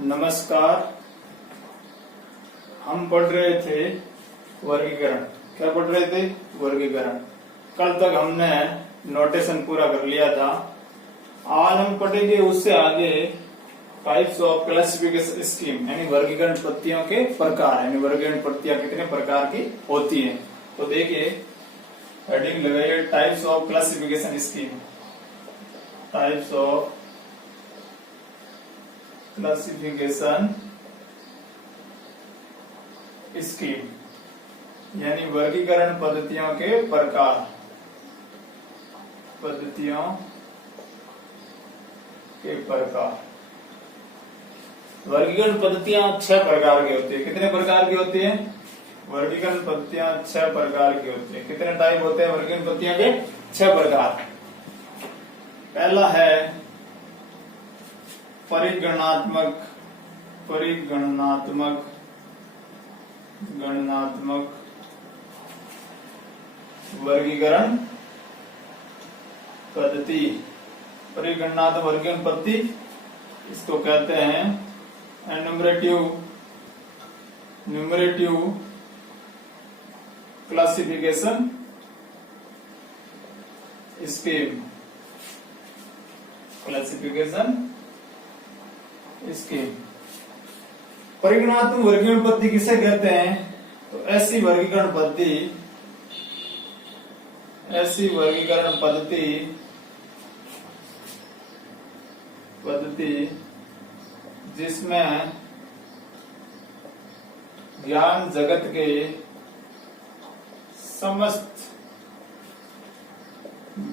नमस्कार। हम पढ़ रहे थे वर्गीकरण। क्या पढ़ रहे थे? वर्गीकरण। कल तक हमने नोटेशन पूरा कर लिया था। आज हम पढ़ेंगे उससे आगे टाइप्स ऑफ क्लासिफिकेशन स्कीम, यानी वर्गीकरण पद्धतियों के प्रकार, यानी वर्गीकरण पद्धतियां कितने प्रकार की होती हैं। तो देखिए, हेडिंग लगाइए, types of classification scheme. Types of classification scheme, यानी वर्गीकरण पद्धतियों के प्रकार। पद्धतियों के प्रकार। वर्गीकरण पद्धतियां 6 प्रकार की होती है। कितने प्रकार की होती है? वर्गीकरण पद्धतियां 6 प्रकार की होती है। कितने टाइप होते हैं वर्गीकरण पद्धतियों के? 6 प्रकार। पहला है परिगणनात्मक गणनात्मक वर्गीकरण पद्धति। परिगणनात्मक वर्गीकरण पद्धति इसको कहते हैं न्यूमरेटिव क्लासिफिकेशन स्कीम। परिगणनात्मक वर्गीकरण पद्धति किसे कहते हैं? तो ऐसी वर्गीकरण पद्धति जिसमें ज्ञान जगत के समस्त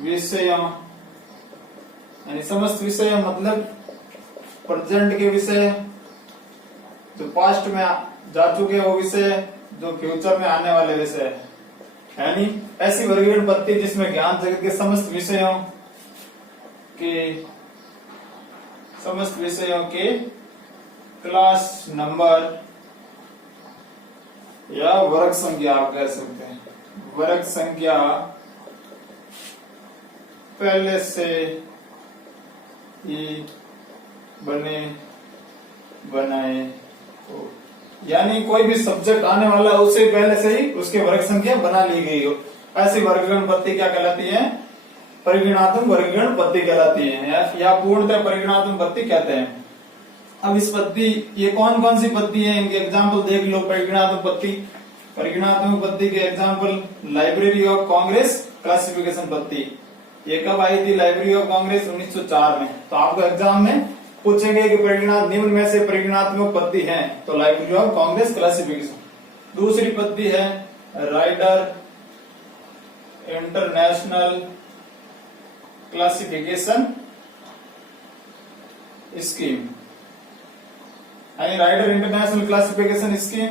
विषयों, यानी समस्त विषय मतलब प्रेजेंट के विषय, जो पास्ट में जा चुके वो विषय, जो फ्यूचर में आने वाले विषय, यानी ऐसी वर्गीकरण पद्धति जिसमें ज्ञान जगत के समस्त विषयों के क्लास नंबर या वर्ग संख्या, आप कह सकते हैं वर्ग संख्या पहले से ही बनाए हो, यानी कोई भी सब्जेक्ट आने वाला है उससे पहले से ही उसके वर्ग संख्या बना ली गई हो। ऐसी वर्गीकरण पद्धति क्या कहलाती है? परिगणनात्मक वर्गीकरण पद्धति कहलाती है, या पूर्णतः परिगणनात्मक पद्धति कहते हैं। अब इस पद्धति, ये कौन कौन सी पद्धति है, इनके एग्जाम्पल देख लो। परिगणनात्मक पद्धति के example, library of Congress classification पद्धति। ये कब आई थी? लाइब्रेरी ऑफ कांग्रेस 1904 में। तो आपको एग्जाम में पूछेंगे कि निम्न में से परिगणनात्मक पद्धति है, तो लाइब्रेरी ऑफ कांग्रेस क्लासिफिकेशन। दूसरी पद्धति है राइडर इंटरनेशनल क्लासिफिकेशन स्कीम, यानी राइडर इंटरनेशनल क्लासिफिकेशन स्कीम।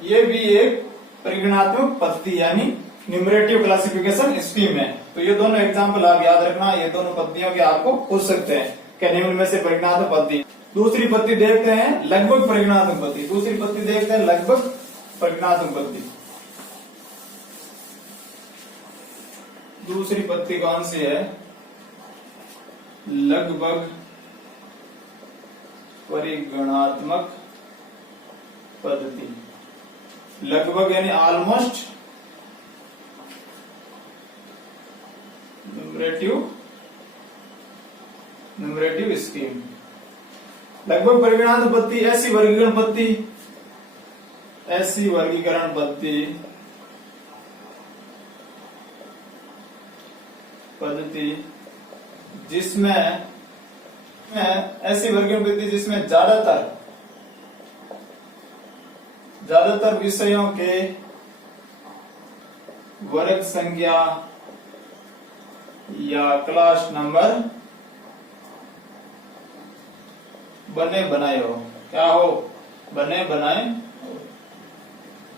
ये भी एक परिगणनात्मक पद्धति यानी न्यूमरेटिव क्लासिफिकेशन स्कीम है। तो ये दोनों एग्जाम्पल आप याद रखना, ये दोनों पद्धतियों के आपको पूछ सकते हैं क्या निम्न में से परिगणनात्मक पद्धति। दूसरी पद्धति देखते हैं लगभग परिगणनात्मक पद्धति। दूसरी पद्धति कौन सी है? लगभग परिगणनात्मक पद्धति। लगभग यानी ऑलमोस्ट, न्यूमरेटिव स्कीम। लगभग परिगणनात्मक पद्धति ऐसी वर्गीकरण पद्धति जिसमें ज्यादातर विषयों के वर्ग संख्या या क्लास नंबर बने बनाए हो। क्या हो? बने बनाए,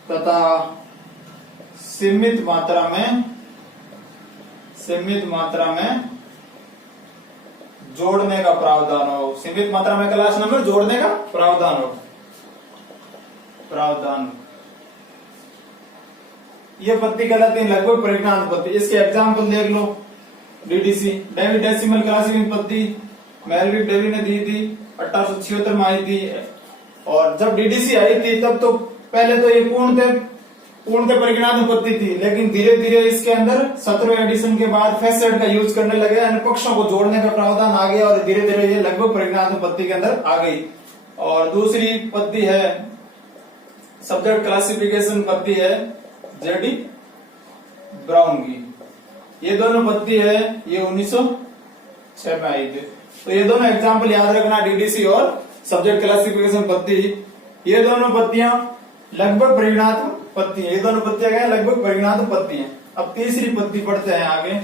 तथा सीमित मात्रा में जोड़ने का प्रावधान हो। सीमित मात्रा में क्लास नंबर जोड़ने का प्रावधान हो। ये पद्धति कहलाती है लगभग परिगणनात्मक पद्धति। इसके एग्जाम्पल देख लो। डीडीसी डेसिमल क्लासिफिकेशन पद्धति मेलविक डेवी ने दी थी 1876 में आई थी। और जब डीडीसी आई थी तब तो पहले तो ये पूर्णतः परिगणात्मक पद्धति थी, लेकिन धीरे धीरे इसके अंदर 17वें एडिशन के बाद फेसेट का यूज करने लगे, यानी पक्षों को जोड़ने का प्रावधान आ गया और धीरे धीरे ये लगभग परिगणात्मक पद्धति के अंदर आ गई। और दूसरी पद्धति है सब्जेक्ट क्लासिफिकेशन पद्धति है जेडी ब्राउन की। ये दोनों पद्धति है ये 1906 में आई थी। तो ये दोनों एग्जाम्पल याद रखना, डीडीसी और सब्जेक्ट क्लासिफिकेशन पद्धति, ये दोनों पद्धतियां लगभग परिगणात्मक पद्धति है। ये दोनों पद्धतियां क्या है? लगभग परिगणात्मक पद्धति है। अब तीसरी पद्धति पढ़ते हैं आगे।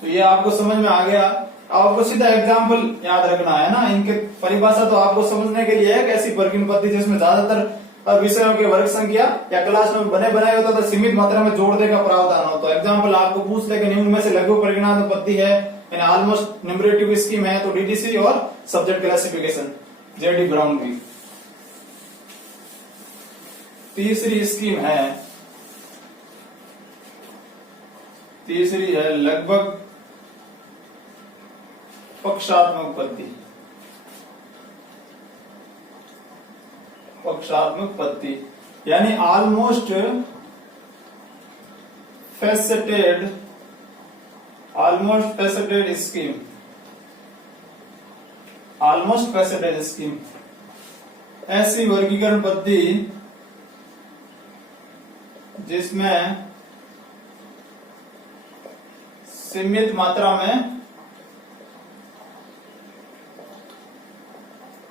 तो ये आपको समझ में आ गया। आपको सीधा एग्जाम्पल याद रखना है ना, इनके परिभाषा तो आपको समझने के लिए है कि ऐसी वर्गीकरण पद्धति जिसमें ज्यादातर विषयों के वर्ग संख्या या क्लास में बने बनाए होता तो सीमित मात्रा में जोड़ने का प्रावधान हो। तो एग्जाम्पल आपको पूछ ले कि निम्न में से लगभग परिगणात्मक पद्धति है, यानी ऑलमोस्ट न्यूमरेटिव स्कीम है, तो डीडीसी और सब्जेक्ट क्लासिफिकेशन जेडी ब्राउन की। तीसरी है लगभग पक्षात्मक पद्धति, यानी ऑलमोस्ट फेसेटेड स्कीम। ऐसी वर्गीकरण पद्धति जिसमें सीमित मात्रा में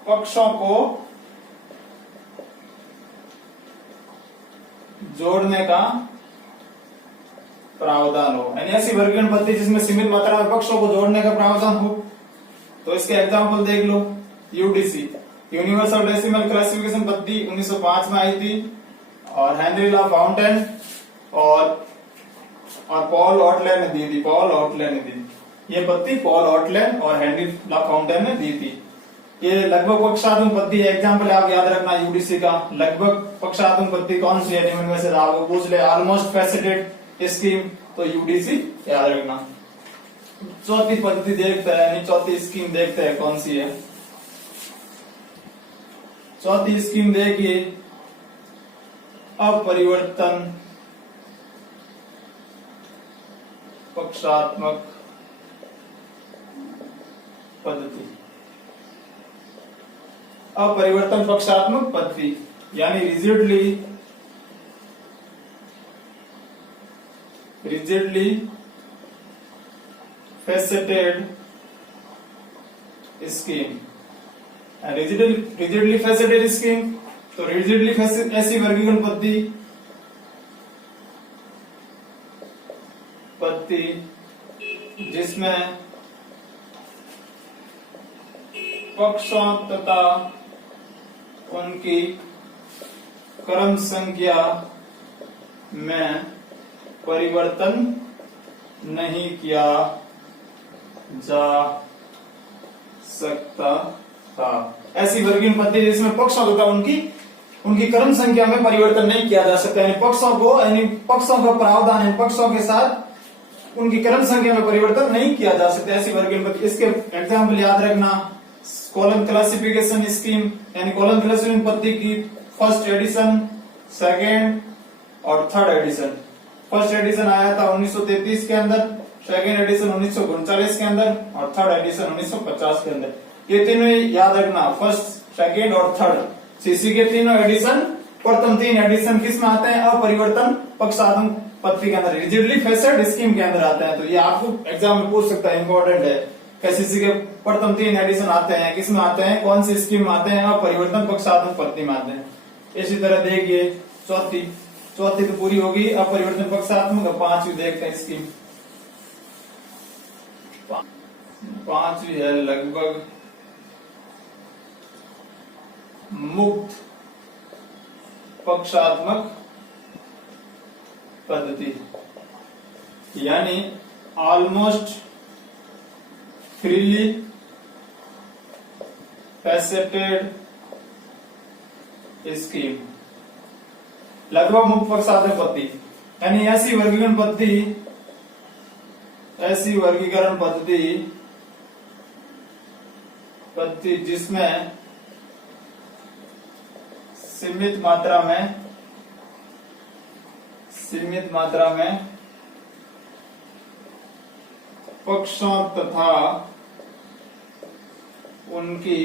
पक्षों को जोड़ने का प्रावधान हो, यानी ऐसी वर्गीकरण पद्धति जिसमें सीमित मात्रा में पक्षों को जोड़ने का प्रावधान हो। तो इसके एग्जाम्पल देख लो। यूडीसी यूनिवर्सल डेसिमल क्लासिफिकेशन पद्धति 1905 में आई थी, और हेनरी ला फाउंटेन और पॉल ऑटलैंड ने दी थी। ये पद्धति पॉल ऑटलैंड और हेनरी ला फाउंटेन ने दी थी। ये लगभग पक्षात्मक पद्धति है। एग्जाम्पल आप याद रखना यूडीसी का। लगभग पक्षात्मक पद्धति कौन सी है? निम्न में से आपको पूछ ले ऑलमोस्ट फेसेटेड स्कीम, तो यूडीसी याद रखना। चौथी पद्धति देखते हैं, यानी चौथी स्कीम देखते हैं कौन सी है। चौथी स्कीम देखिए अपरिवर्तन पक्षात्मक पद्धति। अपरिवर्तन पक्षात्मक पद्धति यानी rigidly faceted scheme. Rigidly faceted scheme, तो रिजिडली फेसेटेड ऐसी वर्गीकरण पद्धति जिसमें पक्षों तथा उनकी क्रम संख्या में परिवर्तन नहीं किया जा सकता था। ऐसी वर्गीकरण पद्धति जिसमें पक्षों तथा उनकी क्रम संख्या में परिवर्तन नहीं किया जा सकता, यानी पक्षों का प्रावधान है, पक्षों के साथ उनकी क्रम संख्या में परिवर्तन नहीं किया जा सकता। ऐसी वर्गीकरण पद्धति। इसके एग्जाम्पल याद रखना, कॉलम क्लासिफिकेशन स्कीम, यानी कॉलम क्लासिफिकेशन पद्धति की फर्स्ट एडिशन, सेकेंड और थर्ड एडिशन। फर्स्ट एडिशन आया था 1933 के अंदर, सेकेंड एडिशन 1939 के अंदर और थर्ड एडिशन 1950 के अंदर। ये तीनों याद रखना, फर्स्ट, सेकेंड और थर्ड। सीसी के तीनों एडिशन, प्रथम तीन एडिशन किस में आते हैं? अपरिवर्तन पक्षात्मक पद्धति के अंदर, रिजिडली फेसेड स्कीम के अंदर आते हैं। तो ये आपको एग्जाम में पूछ सकता है, इंपॉर्टेंट है। सीसी के प्रथम तीन एडिशन आते हैं, किस में आते हैं? कौन सी स्कीम में आते हैं? अपरिवर्तन पक्षात्मक पद्धति में आते हैं। इसी तरह देखिए चौथी तो पूरी होगी अपरिवर्तन पक्षात्मक। पांचवी देखते हैं स्कीम। पांचवी है लगभग मुक्त पक्षात्मक पद्धति, यानी ऑलमोस्ट फ्रीली फेसेटेड स्कीम। लगभग मुक्त पक्षात्मक पद्धति यानी ऐसी वर्गीकरण पद्धति पद्धति जिसमें सीमित मात्रा में पक्षों तथा उनकी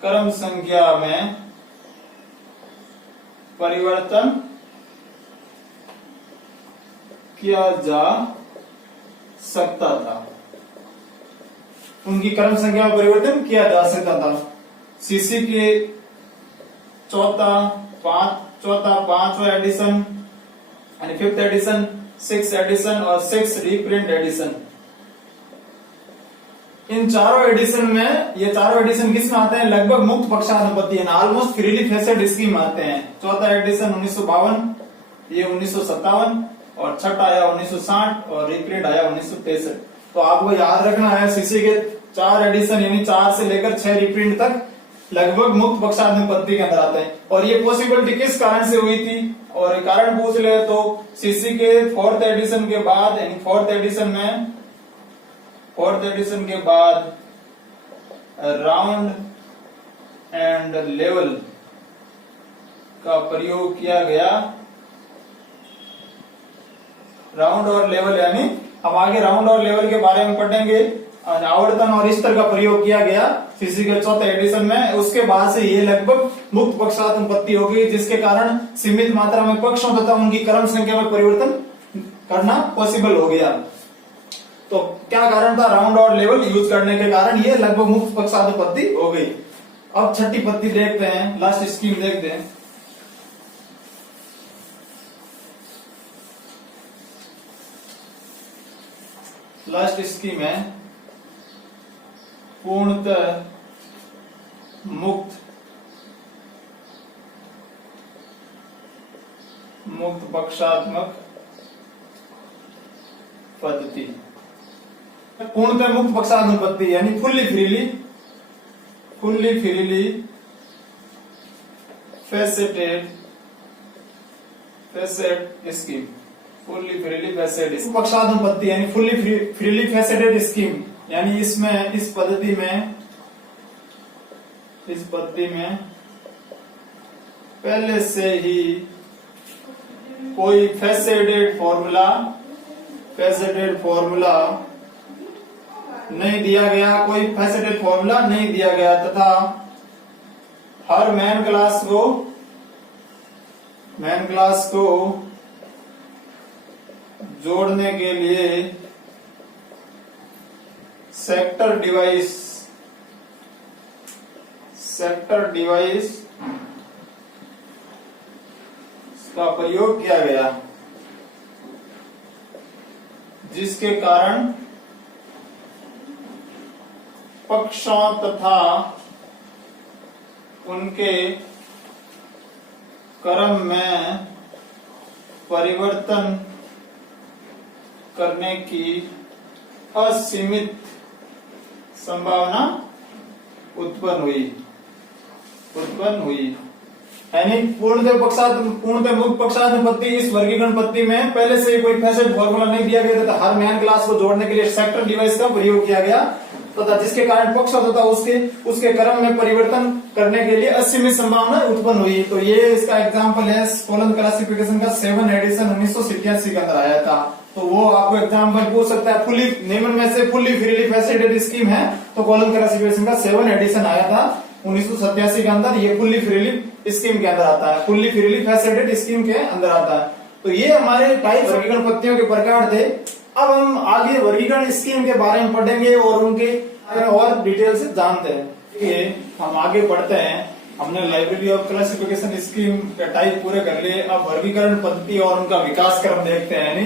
क्रम संख्या में परिवर्तन किया जा सकता था। उनकी क्रम संख्या में परिवर्तन किया जा सकता था। सीसी के चौथा पांचवा एडिशन यानी 5th एडिशन, 6th एडिशन और 6th रीप्रिंट एडिशन, इन चारों एडिशन में, ये चारों एडिशन किस में आते हैं? लगभग मुक्त पक्षानुपत्ति है, ऑलमोस्ट फ्रीली फेसेड स्कीम आते हैं। चौथा एडिशन 1952, ये 1957 और छठा आया 1960 और रीप्रिंट आया 1963। तो आपको याद रखना है सीसी के 4 एडिशन यानी 4 से लेकर 6 रीप्रिंट तक लगभग मुक्त पक्षानुपत्ति के अंदर आते हैं। और ये पॉसिबिलिटी किस कारण से हुई थी और कारण पूछ ले तो सीसी के 4th एडिशन के बाद यानी 4th एडिशन के बाद राउंड एंड लेवल का प्रयोग किया गया। राउंड और लेवल यानी हम आगे राउंड और लेवल के बारे में पढ़ेंगे। आवर्तन और स्तर का प्रयोग किया गया सीसी के 4th एडिशन में। उसके बाद से ये लगभग मुक्त पक्षानुपत्ति हो गई, जिसके कारण सीमित मात्रा में पक्षों तथा उनकी क्रम संख्या में परिवर्तन करना पॉसिबल हो गया। तो क्या कारण था? राउंड और लेवल यूज करने के कारण ये लगभग मुक्त पक्षानुपत्ति हो गई। अब छठी पद्धति देखते हैं, लास्ट स्कीम देखते हैं। लास्ट स्कीम है पूर्णतः मुक्त पक्षात्मक पद्धति। पूर्णतः मुक्त पक्षानुपत्ति यानी fully freely faceted scheme. Fully freely faceted पक्षानुपत्ति यानी फुल्ली फ्रीली फेसेटेड स्कीम, यानी इसमें इस पद्धति में पहले से ही कोई फेसेटेड फॉर्मूला नहीं दिया गया, तथा हर मैन क्लास को जोड़ने के लिए सेक्टर डिवाइस का प्रयोग किया गया, जिसके कारण पक्षों तथा उनके क्रम में परिवर्तन करने की असीमित संभावना उत्पन्न हुई। यानी पूर्णतः मुक्त पक्षानुपत्ति इस वर्गीकरण पद्धति में पहले से कोई फेसेट फॉर्मूला नहीं दिया गया था, हर मैन क्लास को जोड़ने के लिए सेक्टर डिवाइस का प्रयोग किया गया तथा जिसके कारण पक्ष तथा उसके क्रम में परिवर्तन करने के लिए असीमित संभावना उत्पन्न हुई। तो ये इसका एग्जाम्पल है कोलन क्लासिफिकेशन का 7 एडिशन 1987 के अंदर आया था। तो वो आपको एग्जाम्पल पूछ सकता है। फुल्ली निम्न में से फुल्ली फ्रीली फेसेटेड स्कीम है तो कोलन क्लासिफिकेशन का 7 एडिशन आया था 1987 के अंदर। ये फुल्ली फ्रीली स्कीम के अंदर आता है, फुल्ली फ्रीली फेसेटेड स्कीम के अंदर आता है। तो ये हमारे टाइप वर्गीकरण पद्धतियों के प्रकार थे। अब हम आगे वर्गीकरण स्कीम के बारे में पढ़ेंगे और उनके और डिटेल से जानते हैं। हम आगे बढ़ते हैं। हमने लाइब्रेरी ऑफ क्लासिफिकेशन स्कीम के टाइप पूरे कर लिए। अब वर्गीकरण पद्धति और उनका विकास क्रम देखते हैं, यानी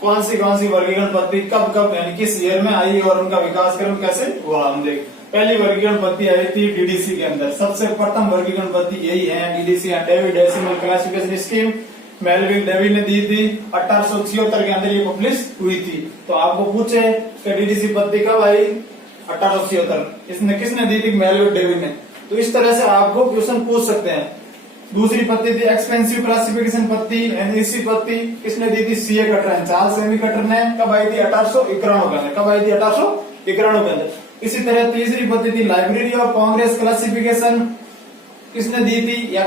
कौन सी वर्गीकरण पद्धति कब यानी किस ईयर में आई और उनका विकास क्रम कैसे हुआ। हम देख पहली वर्गीकरण पद्धति आई थी डीडीसी के अंदर। सबसे प्रथम वर्गीकरण पद्धति यही है, DDC David decimal classification scheme Melville David ने दी थी 1876 के अंदर ये पब्लिश हुई थी। तो आपको पूछे कि डीडीसी पद्धति कब आई? 1876। इसने किसने दी थी? मेलविल डेविड ने। तो इस तरह से आपको क्वेश्चन पूछ सकते हैं। दूसरी पद्धति थी एक्सपेंसिव क्लासिफिकेशन पद्धति, एनईसी पद्धति किसने दी थी? C A Cutter Charles Ammi Cutter ने। कब आई थी? 1891 के अंदर। कब आई थी? 1891 के अंदर। इसी तरह तीसरी पद्धति लाइब्रेरी ऑफ कांग्रेस क्लासिफिकेशन किसने दी थी या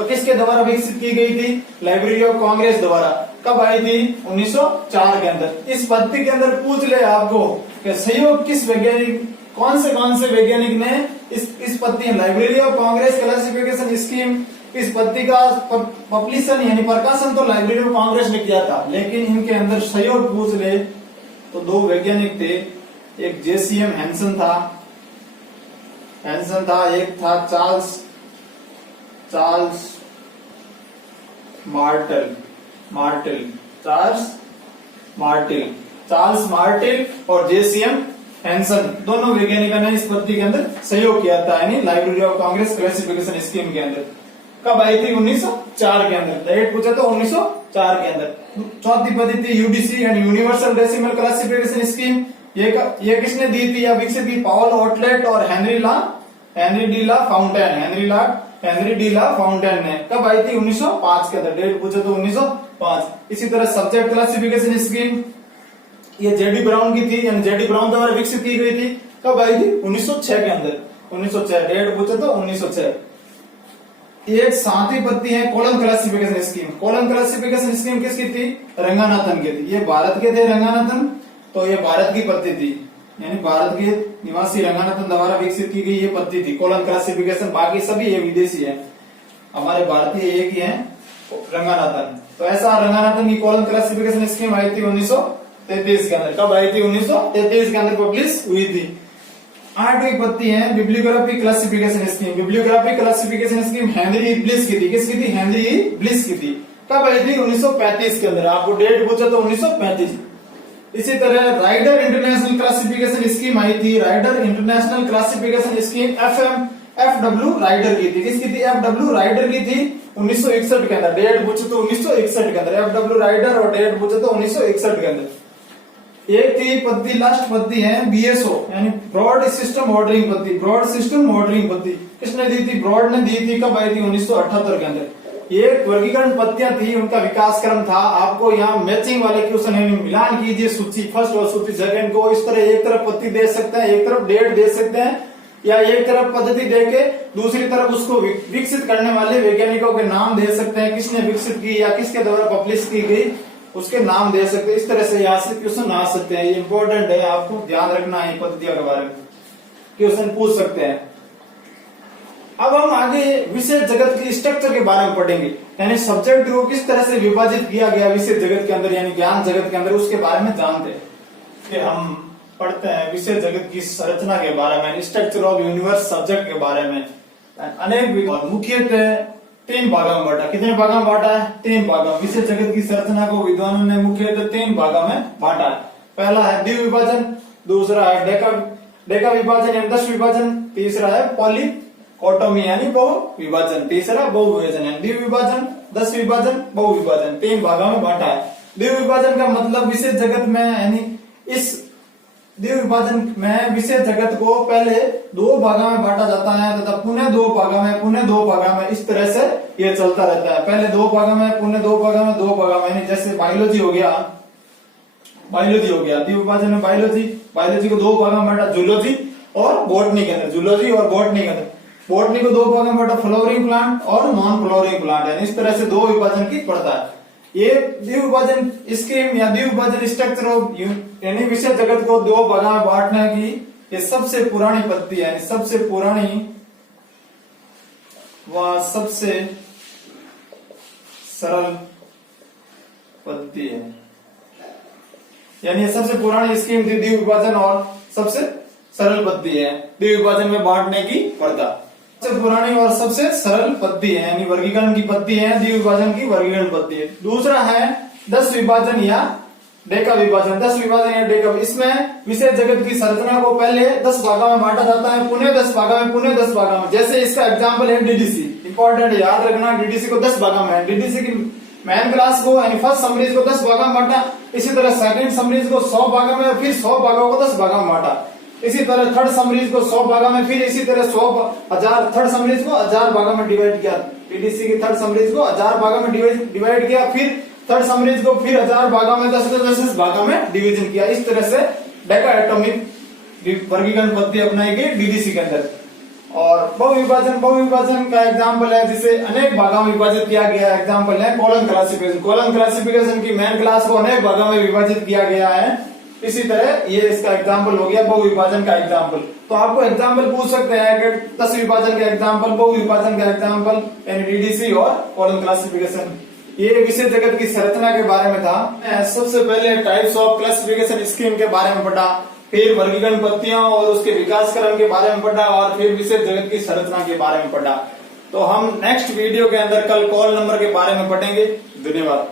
किसके द्वारा विकसित की गई थी? लाइब्रेरी ऑफ कांग्रेस द्वारा। कब आई थी? 1904 के अंदर। इस पद्धति के अंदर पूछ ले आपको कि सहयोग किस वैज्ञानिक, कौन से वैज्ञानिक ने इस पद्धति library of Congress classification scheme, इस पद्धति का पब्लिशन यानी प्रकाशन तो लाइब्रेरी ऑफ कांग्रेस ने किया था, लेकिन इनके अंदर सहयोग पूछ ले तो दो वैज्ञानिक थे। एक जेसीएम हैंसन था, एक था चार्ल्स मार्टिल और जेसीएम हैंसन, दोनों वैज्ञानिकों ने इस पद्धति के अंदर सहयोग किया था, यानी library of Congress classification scheme के अंदर। कब आई थी? 1904 के अंदर। डेट पूछा तो 1904 के अंदर। चौथी पद्धति यूडीसी यानी यूनिवर्सल डेसिमल क्लासिफिकेशन स्कीम, ये किसने दी थी या विकसित की? पॉल ओटलेट और हेनरी डी ला फाउंटेन ने। कब आई थी? 1905 के अंदर। डेट पूछे तो 1905। इसी तरह सब्जेक्ट क्लासिफिकेशन स्कीम, ये जेडी ब्राउन की थी, यानी जेडी ब्राउन द्वारा विकसित की गई थी। कब आई थी? 1906 के अंदर। 1906। डेट पूछे तो 1906। एक सातवीं पद्धति है column classification scheme. Column classification scheme किसकी थी? रंगानाथन की थी। ये भारत के थे रंगानाथन, तो ये भारत की पद्धति थी, यानी भारत के निवासी रंगानाथन द्वारा विकसित की गई ये पद्धति थी कॉलम क्लासिफिकेशन। बाकी सभी ये विदेशी है, हमारे भारतीय एक ही है रंगानाथन। तो ऐसा रंगानाथन की कॉलम क्लासिफिकेशन स्कीम आई थी 1933 के अंदर। कब आई थी? 1933 के अंदर पब्लिश हुई थी। आठवीं पद्धति है bibliography classification scheme. Bibliography classification scheme Henry bliss की थी। किसकी थी? हेनरी ब्लिस की थी। कब आई थी? 1935 के अंदर। आपको डेट पूछा तो 1935। इसी तरह राइडर इंटरनेशनल क्लासिफिकेशन स्कीम आई थी। Rider international classification scheme F W Rider की थी। किसकी थी? एफडब्ल्यू राइडर की थी 1961 के अंदर। डेट पूछे तो 1961 के अंदर एफडब्ल्यू राइडर, और डेट पूछे तो 1961 के अंदर। एक थी पद्धति, लास्ट पद्धति है बीएसओ यानी ब्रॉड सिस्टम ऑर्डरिंग पद्धति। ब्रॉड सिस्टम ऑर्डरिंग पद्धति किसने दी थी? ब्रॉड ने दी थी। कब आई थी? 1978 के अंदर। ये वर्गीकरण पद्धतियां थी, उनका विकास क्रम था। आपको यहाँ मैचिंग वाले क्वेश्चन है, मिलान कीजिए सूची फर्स्ट और सूची सेकंड को। इस तरह एक तरफ पद्धति दे सकते हैं, एक तरफ डेट दे सकते हैं, या एक तरफ पद्धति देके दूसरी तरफ उसको विकसित करने वाले वैज्ञानिकों के नाम दे सकते हैं, किसने विकसित की या किसके द्वारा पब्लिश की गई उसके नाम दे सकते हैं। इस तरह से यहाँ से क्वेश्चन आ सकते हैं। ये इंपॉर्टेंट है, आपको ध्यान रखना है पद्धतियों के बारे में, क्वेश्चन पूछ सकते हैं। अब हम आगे विशेष जगत की स्ट्रक्चर के बारे में पढ़ेंगे, यानी सब्जेक्ट को किस तरह से विभाजित किया गया विशेष जगत के अंदर, यानी ज्ञान जगत के अंदर, उसके बारे में जानते हैं। कि हम पढ़ते हैं विशेष जगत की संरचना के बारे में, स्ट्रक्चर ऑफ यूनिवर्स सब्जेक्ट के बारे में। अनेक मुख्यतः 3 भागों में बांटा। कितने भागों में बांटा है? 3 भागों। विशेष जगत की संरचना को विद्वानों ने मुख्यतः 3 भागों में बांटा है। पहला है द्वि विभाजन, दूसरा है डेका विभाजन यानी 10 विभाजन, तीसरा है पॉलीऑटोमी यानी बहु विभाजन, तीसरा बहु विभाजन यानी द्वि विभाजन, 10 विभाजन, बहु विभाजन। 3 भागों में बांटा है। द्वि विभाजन का मतलब विशेष जगत में, यानी इस द्वि विभाजन में विशेष जगत को पहले 2 भागों में बांटा जाता है तथा पुनः 2 भागों में, पुनः 2 भागों में, इस तरह से ये चलता रहता है। पहले 2 भागों में, पुनः 2 भागों में, 2 भागों में, यानी जैसे बायोलॉजी हो गया द्वि विभाजन में बायोलॉजी को 2 भागों में बांटा, जूलॉजी और बॉटनी के अंदर। बॉटनी को 2 भागों में बांटा, फ्लावरिंग प्लांट और नॉन फ्लावरिंग प्लांट, यानी इस तरह से 2 विभाजन की पड़ता है। ये द्विविभाजन स्कीम या द्विविभाजन स्ट्रक्चर ऑफ यानी विशेष जगत को 2 भागों में बांटने की ये सबसे पुरानी पद्धति है, सबसे पुरानी व सबसे सरल पद्धति है। यानी सबसे पुरानी स्कीम थी द्विविभाजन और सबसे सरल पद्धति है द्विविभाजन में बांटने की प्रथा। सबसे पुरानी और सबसे सरल पद्धति है, यानी वर्गीकरण की पद्धति है, द्विविभाजन की वर्गीकरण पद्धति है। दूसरा है 10 विभाजन या डेका विभाजन। 10 विभाजन या डेका, इसमें विशेष जगत की संरचना को पहले 10 भागों में बांटा जाता है, पुनः 10 भागों में, पुनः 10 भागों में। जैसे इसका एग्जाम्पल है डीडीसी, इंपॉर्टेंट याद रखना, डीडीसी को 10 भागों में, डीडीसी की मैन क्लास को यानी फर्स्ट समरीज को 10 भागों में बांटा, इसी तरह सेकंड समरीज को 100 भागों में, फिर 100 भागों को 10 भागों में बांटा, इसी तरह थर्ड समरीज को 100 भागों में, फिर इसी तरह 100,000 थर्ड समरीज को 1000 भागों में डिवाइड किया। डीडीसी की थर्ड समरीज को 1000 भागों में डिवाइड किया, फिर थर्ड समरीज को फिर 1000 भागों में 10 भागों में डिवीजन किया। इस तरह से डेका वर्गीकरण पद्धति अपनाएगी डीडीसी के अंदर। और बहुविभाजन का एग्जाम्पल है जिसे अनेक भागों में विभाजित किया गया। एग्जाम्पल है कॉलम क्लासिफिकेशन। कॉलम क्लासिफिकेशन की मेन क्लास को अनेक भागों में विभाजित किया गया है। इसी तरह ये इसका एग्जाम्पल हो गया बहुविभाजन का एग्जाम्पल। तो आपको एग्जाम्पल पूछ सकते हैं कि 10 विभाजन का एग्जाम्पल, बहुविभाजन का एग्जाम्पल, यानी डीडीसी और कॉलम क्लासिफिकेशन। ये विषय जगत की संरचना के बारे में था। सबसे पहले टाइप्स ऑफ क्लासिफिकेशन स्कीम के बारे में पढ़ा, फिर वर्गीकरण पद्धतियों और उसके विकास क्रम के बारे में पढ़ा, और फिर विषय जगत की संरचना के बारे में पढ़ा। तो हम नेक्स्ट वीडियो के अंदर कल कॉल नंबर के बारे में पढ़ेंगे। धन्यवाद।